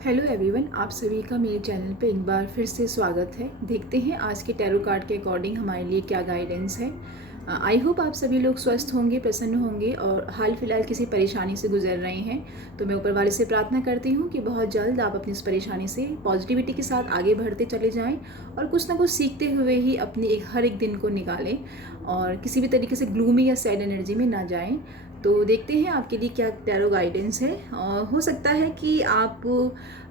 Hello everyone, आप सभी का मेरे चैनल पे एक बार फिर से स्वागत है। देखते हैं आज के टैरो कार्ड के अकॉर्डिंग हमारे लिए क्या गाइडेंस है। आई होप आप सभी लोग स्वस्थ होंगे, प्रसन्न होंगे और हाल फिलहाल किसी परेशानी से गुजर रहे हैं। तो मैं ऊपर वाले से प्रार्थना करती हूँ कि बहुत जल्द आप अपनी इस परेशानी से पॉजिटिविटी के साथ आगे बढ़ते चले जाएं और कुछ ना कुछ सीखते हुए ही अपने हर एक दिन को निकालें और किसी भी तरीके से ग्लूमी या सैड एनर्जी में ना जाएं। तो देखते हैं आपके लिए क्या टैरो गाइडेंस है। हो सकता है कि आप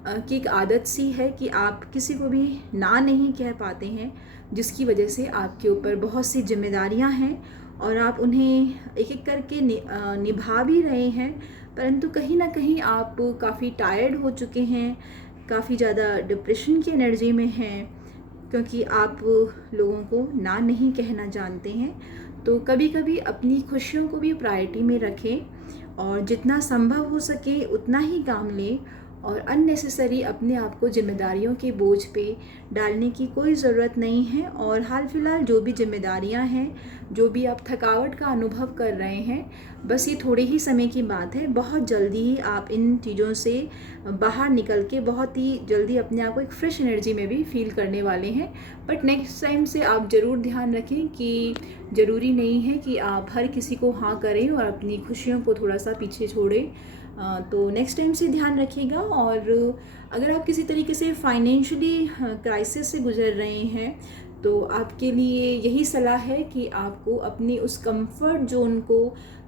की एक आदत सी है कि आप किसी को भी ना नहीं कह पाते हैं, जिसकी वजह से आपके ऊपर बहुत सी जिम्मेदारियां हैं और आप उन्हें एक एक करके निभा भी रहे हैं, परंतु कहीं ना कहीं आप काफ़ी टायर्ड हो चुके हैं, काफ़ी ज़्यादा डिप्रेशन की एनर्जी में हैं, क्योंकि आप लोगों को ना नहीं कहना जानते हैं। तो कभी कभी अपनी खुशियों को भी प्रायोरिटी में रखें और जितना संभव हो सके उतना ही काम लें और अननेसेसरी अपने आप को जिम्मेदारियों के बोझ पे डालने की कोई ज़रूरत नहीं है। और हाल फिलहाल जो भी जिम्मेदारियां हैं, जो भी आप थकावट का अनुभव कर रहे हैं, बस ये थोड़े ही समय की बात है। बहुत जल्दी ही आप इन चीज़ों से बाहर निकल के बहुत ही जल्दी अपने आप को एक फ्रेश एनर्जी में भी फील करने वाले हैं। बट नेक्स्ट टाइम से आप ज़रूर ध्यान रखें कि ज़रूरी नहीं है कि आप हर किसी को हाँ करें और अपनी खुशियों को थोड़ा सा पीछे छोड़ें। तो नेक्स्ट टाइम से ध्यान रखिएगा। और अगर आप किसी तरीके से फाइनेंशियली क्राइसिस से गुजर रहे हैं तो आपके लिए यही सलाह है कि आपको अपनी उस कंफर्ट जोन को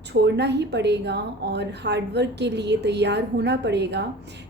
छोड़ना ही पड़ेगा और हार्डवर्क के लिए तैयार होना पड़ेगा।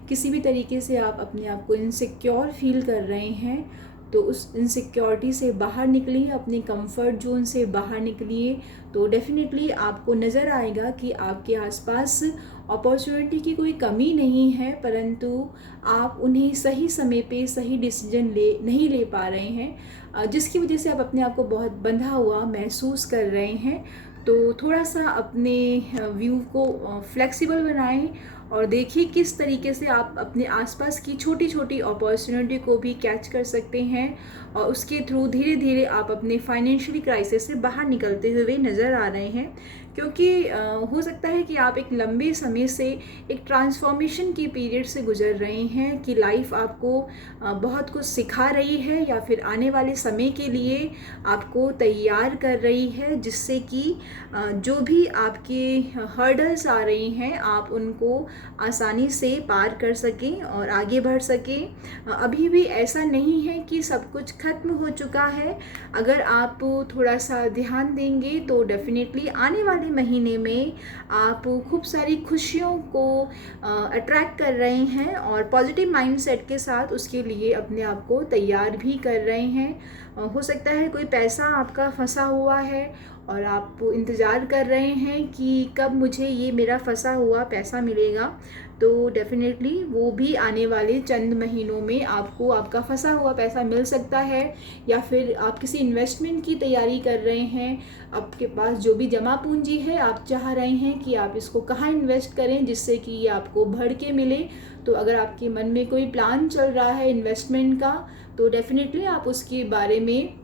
किसी भी तरीके से आप अपने आप को इनसिक्योर फील कर रहे हैं तो उस इनसिक्योरिटी से बाहर निकलिए, अपने कंफर्ट जोन से बाहर निकलिए। तो डेफिनेटली आपको नज़र आएगा कि आपके आसपास अपॉर्चुनिटी की कोई कमी नहीं है, परंतु आप उन्हें सही समय पे सही डिसीजन नहीं ले पा रहे हैं, जिसकी वजह से आप अपने आप को बहुत बंधा हुआ महसूस कर रहे हैं। तो थोड़ा सा अपने व्यू को फ्लेक्सिबल बनाएं और देखिए किस तरीके से आप अपने आसपास की छोटी छोटी अपॉर्चुनिटी को भी कैच कर सकते हैं और उसके थ्रू धीरे धीरे आप अपने फाइनेंशियली क्राइसिस से बाहर निकलते हुए नज़र आ रहे हैं। क्योंकि हो सकता है कि आप एक लंबे समय से एक ट्रांसफॉर्मेशन की पीरियड से गुजर रहे हैं कि लाइफ आपको बहुत कुछ सिखा रही है या फिर आने वाले समय के लिए आपको तैयार कर रही है, जिससे कि जो भी आपके हर्डल्स आ रहे हैं आप उनको आसानी से पार कर सकें और आगे बढ़ सकें। अभी भी ऐसा नहीं है कि सब कुछ खत्म हो चुका है। अगर आप थोड़ा सा ध्यान देंगे तो डेफिनेटली आने वाले महीने में आप खूब सारी खुशियों को अट्रैक्ट कर रहे हैं और पॉजिटिव माइंडसेट के साथ उसके लिए अपने आप को तैयार भी कर रहे हैं। हो सकता है कोई पैसा आपका फंसा हुआ है और आप इंतज़ार कर रहे हैं कि कब मुझे ये मेरा फंसा हुआ पैसा मिलेगा। तो डेफिनेटली वो भी आने वाले चंद महीनों में आपको आपका फंसा हुआ पैसा मिल सकता है। या फिर आप किसी इन्वेस्टमेंट की तैयारी कर रहे हैं, आपके पास जो भी जमा पूंजी है आप चाह रहे हैं कि आप इसको कहाँ इन्वेस्ट करें जिससे कि ये आपको बढ़ के मिले। तो अगर आपके मन में कोई प्लान चल रहा है इन्वेस्टमेंट का तो डेफिनेटली आप उसके बारे में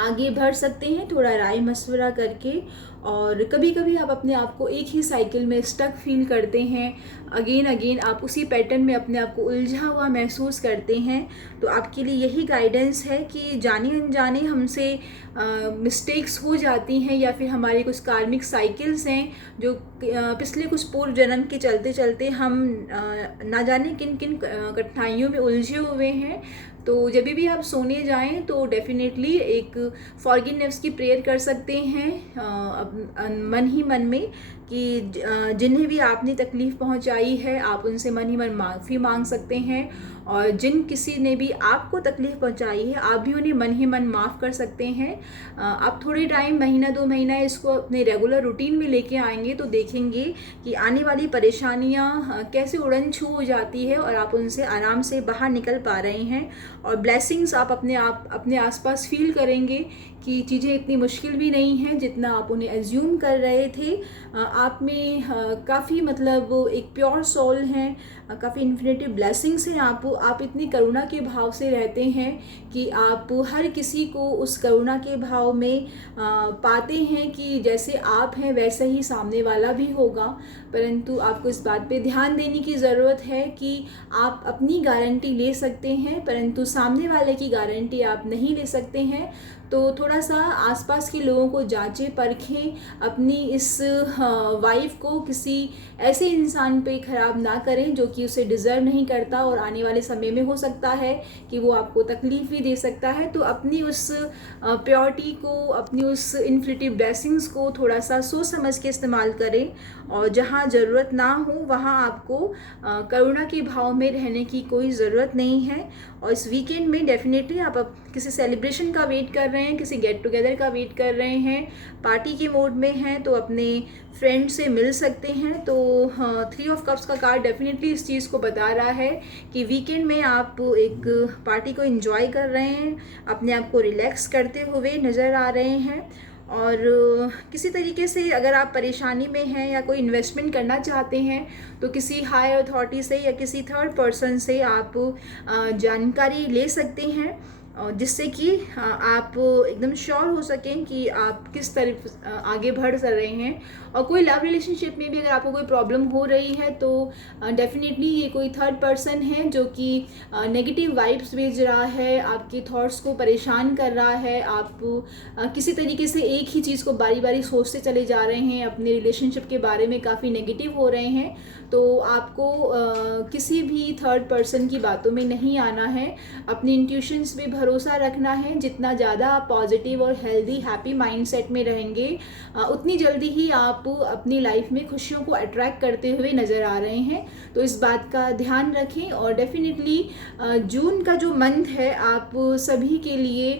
आगे बढ़ सकते हैं थोड़ा राय मशवरा करके। और कभी कभी आप अपने आप को एक ही साइकिल में स्टक फील करते हैं, अगेन अगेन आप उसी पैटर्न में अपने आप को उलझा हुआ महसूस करते हैं। तो आपके लिए यही गाइडेंस है कि जाने अनजाने हमसे मिस्टेक्स हो जाती हैं या फिर हमारी कुछ कार्मिक साइकिल्स हैं जो पिछले कुछ पूर्व जन्म के चलते चलते हम ना जाने किन किन कठिनाइयों में उलझे हुए हैं। तो जब भी आप सोने जाएं तो डेफिनेटली एक फॉरगिवनेस की प्रेयर कर सकते हैं मन ही मन में कि जिन्हें भी आपने तकलीफ़ पहुंचाई है आप उनसे मन ही मन माफ़ी मांग सकते हैं। और जिन किसी ने भी आपको तकलीफ़ पहुंचाई है आप भी उन्हें मन ही मन माफ़ कर सकते हैं। आप थोड़े टाइम, महीना 2 महीना इसको अपने रेगुलर रूटीन में लेके आएंगे तो देखेंगे कि आने वाली परेशानियां कैसे उड़न छू हो जाती है और आप उनसे आराम से बाहर निकल पा रहे हैं। और ब्लेसिंग्स आप अपने आसपास फील करेंगे कि चीज़ें इतनी मुश्किल भी नहीं हैं जितना आप उन्हें एज्यूम कर रहे थे। आप में काफ़ी मतलब एक प्योर सोल हैं, काफ़ी इन्फिनिटिव ब्लेसिंग्स हैं। आप इतनी करुणा के भाव से रहते हैं कि आप हर किसी को उस करुणा के भाव में पाते हैं कि जैसे आप हैं वैसा ही सामने वाला भी होगा। परंतु आपको इस बात पे ध्यान देने की ज़रूरत है कि आप अपनी गारंटी ले सकते हैं परंतु सामने वाले की गारंटी आप नहीं ले सकते हैं। तो थोड़ा सा आसपास के लोगों को जांचें परखें, अपनी इस वाइफ को किसी ऐसे इंसान पे ख़राब ना करें जो कि उसे डिज़र्व नहीं करता और आने वाले समय में हो सकता है कि वो आपको तकलीफ़ भी दे सकता है। तो अपनी उस प्योरिटी को, अपनी उस इन्फिनिटिव ब्लेसिंग्स को थोड़ा सा सोच समझ के इस्तेमाल करें और जहाँ ज़रूरत ना हो वहाँ आपको करुणा के भाव में रहने की कोई ज़रूरत नहीं है। और इस वीकेंड में डेफिनेटली आप किसी सेलिब्रेशन का वेट कर रहे हैं, किसी गेट टुगेदर का वेट कर रहे हैं, पार्टी के मोड में हैं तो अपने फ्रेंड से मिल सकते हैं। तो 3 ऑफ कप्स का कार्ड डेफिनेटली इस चीज़ को बता रहा है कि वीकेंड में आप एक पार्टी को एंजॉय कर रहे हैं, अपने आप को रिलैक्स करते हुए नज़र आ रहे हैं। और किसी तरीके से अगर आप परेशानी में हैं या कोई इन्वेस्टमेंट करना चाहते हैं तो किसी हाई अथॉरिटी से या किसी थर्ड पर्सन से आप जानकारी ले सकते हैं जिससे कि आप एकदम श्योर हो सकें कि आप किस तरफ आगे बढ़ रहे हैं। और कोई लव रिलेशनशिप में भी अगर आपको कोई प्रॉब्लम हो रही है तो डेफिनेटली ये कोई थर्ड पर्सन है जो कि नेगेटिव वाइब्स भेज रहा है, आपके थॉट्स को परेशान कर रहा है। आप किसी तरीके से एक ही चीज़ को बारी बारी सोचते चले जा रहे हैं, अपने रिलेशनशिप के बारे में काफ़ी नेगेटिव हो रहे हैं। तो आपको किसी भी थर्ड पर्सन की बातों में नहीं आना है, अपनी इंट्यूशंस पे भरोसा रखना है। जितना ज़्यादा आप पॉजिटिव और हेल्दी हैप्पी माइंडसेट में रहेंगे उतनी जल्दी ही आप अपनी लाइफ में खुशियों को अट्रैक्ट करते हुए नज़र आ रहे हैं। तो इस बात का ध्यान रखें। और डेफिनेटली जून का जो मंथ है आप सभी के लिए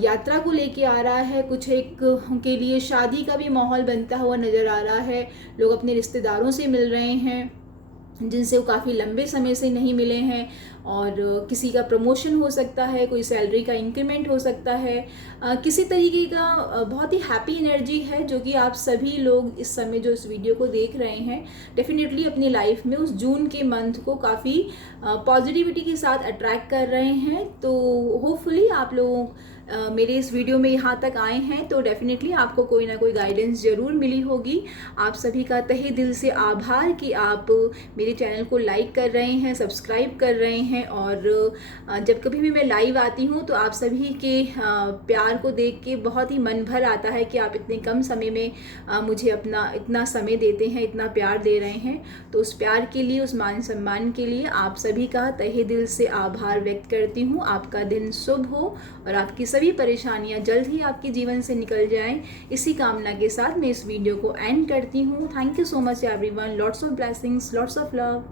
यात्रा को लेके आ रहा है। कुछ एक के लिए शादी का भी माहौल बनता हुआ नज़र आ रहा है। लोग अपने रिश्तेदारों से मिल रहे हैं जिनसे वो काफ़ी लंबे समय से नहीं मिले हैं। और किसी का प्रमोशन हो सकता है, कोई सैलरी का इंक्रीमेंट हो सकता है, किसी तरीके का बहुत ही हैप्पी एनर्जी है जो कि आप सभी लोग इस समय जो इस वीडियो को देख रहे हैं डेफिनेटली अपनी लाइफ में उस जून के मंथ को काफ़ी पॉजिटिविटी के साथ अट्रैक्ट कर रहे हैं। तो होपफुली आप लोग मेरे इस वीडियो में यहाँ तक आए हैं तो डेफिनेटली आपको कोई ना कोई गाइडेंस ज़रूर मिली होगी। आप सभी का तहे दिल से आभार कि आप मेरे चैनल को लाइक कर रहे हैं, सब्सक्राइब कर रहे हैं। और जब कभी भी मैं लाइव आती हूँ तो आप सभी के प्यार को देख के बहुत ही मन भर आता है कि आप इतने कम समय में मुझे अपना इतना समय देते हैं, इतना प्यार दे रहे हैं। तो उस प्यार के लिए, उस मान सम्मान के लिए आप सभी का तहे दिल से आभार व्यक्त करती हूँ। आपका दिन शुभ हो और आपकी सभी परेशानियां जल्द ही आपके जीवन से निकल जाएं। इसी कामना के साथ मैं इस वीडियो को एंड करती हूँ। Thank you so much everyone. Lots of blessings, lots of love.